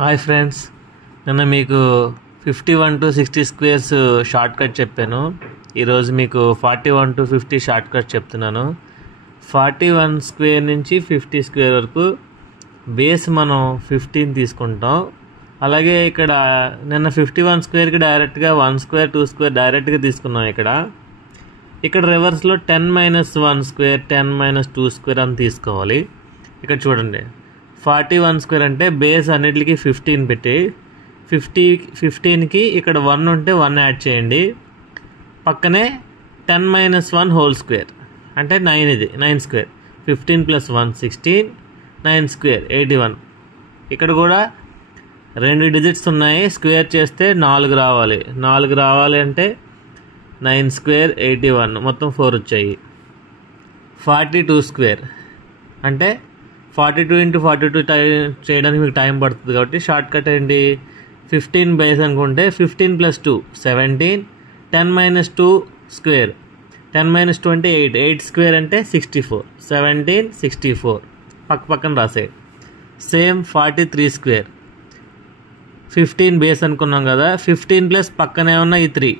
Hi friends, నిన్న మీకు 51 to 60 squares short cut చెప్పాను. ఈరోజు మీకు 41 to 50 షార్ట్ కట్ చెప్తున్నాను. 41 స్క్వేర్ నుంచి 50 స్క్వేర్ వరకు బేస్ మనం 15 తీసుకుంటాం. అలాగే ఇక్కడ నిన్న 51 స్క్వేర్కి డైరెక్ట్గా 1 స్క్వేర్ 2 స్క్వేర్ డైరెక్ట్గా తీసుకున్నాం. ఇక్కడ రివర్స్లో 10 - 1 స్క్వేర్ 10 - 2 స్క్వేర్ అని తీసుకోవాలి. ఇక్కడ చూడండి, 41 స్క్వేర్ అంటే బేస్ అన్నిటికీ 15 పెట్టి 15కి ఇక్కడ 1 ఉంటే 1 యాడ్ చేయండి. పక్కనే 10 - 1 హోల్ స్క్వేర్ అంటే 9. ఇది 9 స్క్వేర్. 15 + 1 16, 9 స్క్వేర్ 81. ఇక్కడ కూడా 2 డిజిట్స్ ఉన్నాయి. స్క్వేర్ చేస్తే 4 రావాలి. 4 రావాలి అంటే 9 స్క్వేర్ 81, మొత్తం 4 వచ్చాయి. 42 స్క్వేర్ అంటే 42 × 42 చేయడానికి మీకు టైం పడుతుంది కాబట్టి షార్ట్ కట్ ఏంటి, 15 బేస్ అనుకుంటే 15 + 2 17, 10 - 2 స్క్వేర్ 10 - 2 అంటే 8, 8 స్క్వేర్ అంటే 64, 17 64 పక్కన రాసే. సేమ్ 43 స్క్వేర్ 15 బేస్ అనుకున్నాం కదా, 15 ప్లస్ పక్కనే ఉన్న ఈ 3,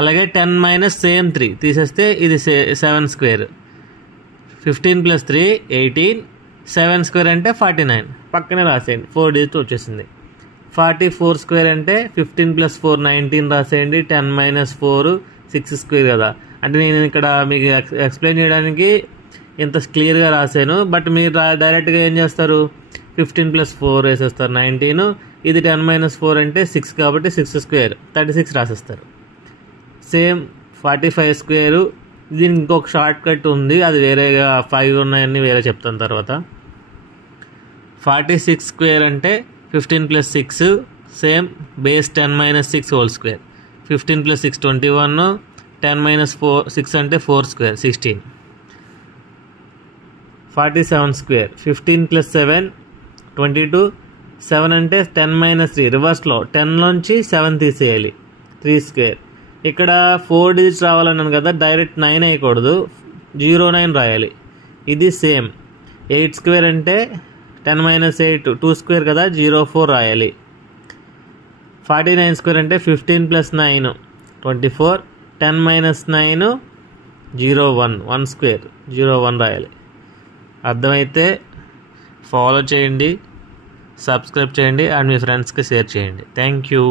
అలాగే 10 - సేమ్ 3 తీసేస్తే ఇది 7 స్క్వేర్. 15 + 3 18, 7 స్క్వేర్ అంటే 49 పక్కనే రాసేయండి. 4 డిజిట్ వచ్చేసింది. 44 స్క్వేర్ అంటే 15 + 4 19 రాసేయండి. 10 - 4 6 స్క్వేర్ కదా. అంటే నేను ఇక్కడ మీకు ఎక్స్ప్లెయిన్ చేయడానికి ఇంత క్లియర్గా రాశాను. బట్ మీరు డైరెక్ట్గా ఏం చేస్తారు, 15 + 4 వేసేస్తారు 19. ఇది 10 - 4 అంటే 6 కాబట్టి 6 స్క్వేర్ 36 రాసేస్తారు. Same 45 square. దీనికి ఇంకొక షార్ట్ కట్ ఉంది, అది వేరేగా 5 ఉన్నాయని వేరే చెప్తాను తర్వాత. 46 స్క్వేర్ అంటే 15 + 6 సేమ్ బేస్ 10 - 6 హోల్ స్క్వేర్. 15 + 6 21, 10 - 4 6 అంటే 4 స్క్వేర్ 16. 47 స్క్వేర్ 15 + 7 22, 7 అంటే 10 - 3 రివర్స్లో 10 నుంచి 7 తీసేయాలి 3 స్క్వేర్. ఇక్కడ 4 డిజిట్స్ రావాలన్నాను కదా, డైరెక్ట్ 9 వేయకూడదు, 09 రాయాలి. ఇది సేమ్ 8 స్క్వేర్ అంటే 10 - 8 2 స్క్వేర్ కదా, 04 రాయాలి. 49 స్క్వేర్ అంటే 15 + 9 24, 10 - 9 01 1 స్క్వేర్ 01 రాయాలి. అర్థమైతే ఫాలో చేయండి, సబ్స్క్రైబ్ చేయండి అండ్ మీ ఫ్రెండ్స్కి షేర్ చేయండి. Thank you.